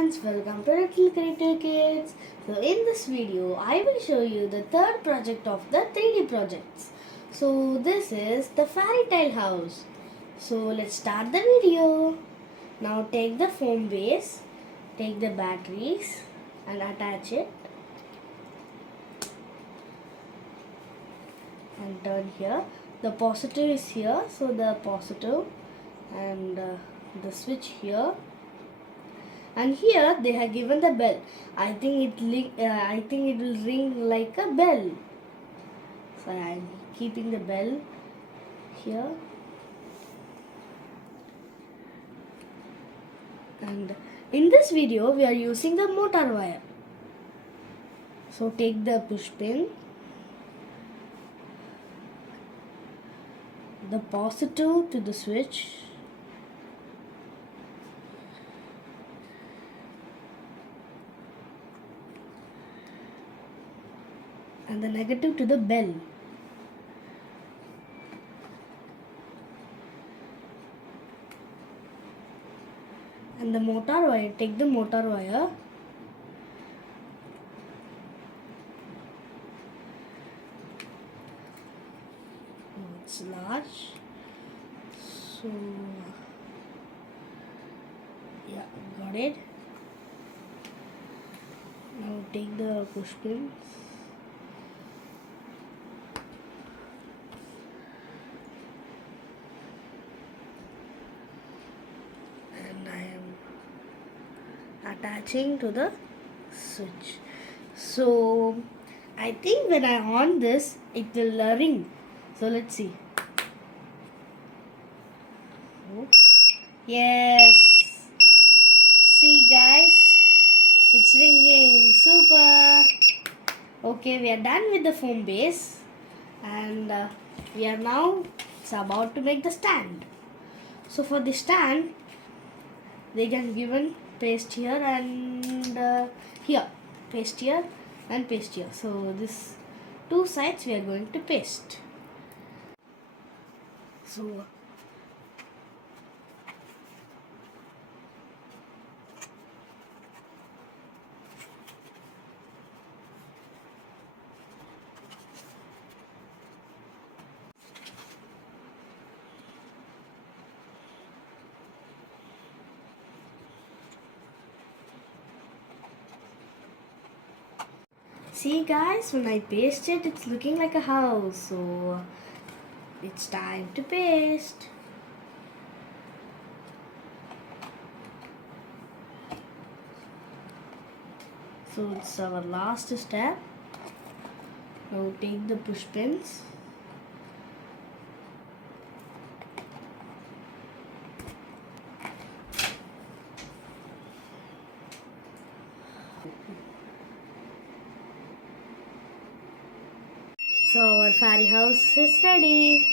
friends, welcome to Little Creative Kids. So in this video, I will show you the third project of the 3D projects. So this is the fairy tale house. So let's start the video. Now take the foam base, take the batteries and attach it. And turn here. The positive is here, so the positive and the switch here. And here they have given the bell. I think it will ring like a bell. So I am keeping the bell here. And in this video we are using the motor wire. So take the push pin, the positive to the switch, and the negative to the bell. And the motor wire, take the motor wire, it's large, so yeah, got it. Now take the push pins, and I am attaching to the switch. So I think when I on this, it will ring. So let's see. Yes. See guys, it's ringing. Super. Okay, we are done with the foam base, and we are now it's about to make the stand. So for the stand, they just given paste here and here, paste here and paste here. So this two sides we are going to paste. So see guys, when I paste it, it's looking like a house. So it's time to paste. So it's our last step. Now take the push pins. So our fairy house is ready.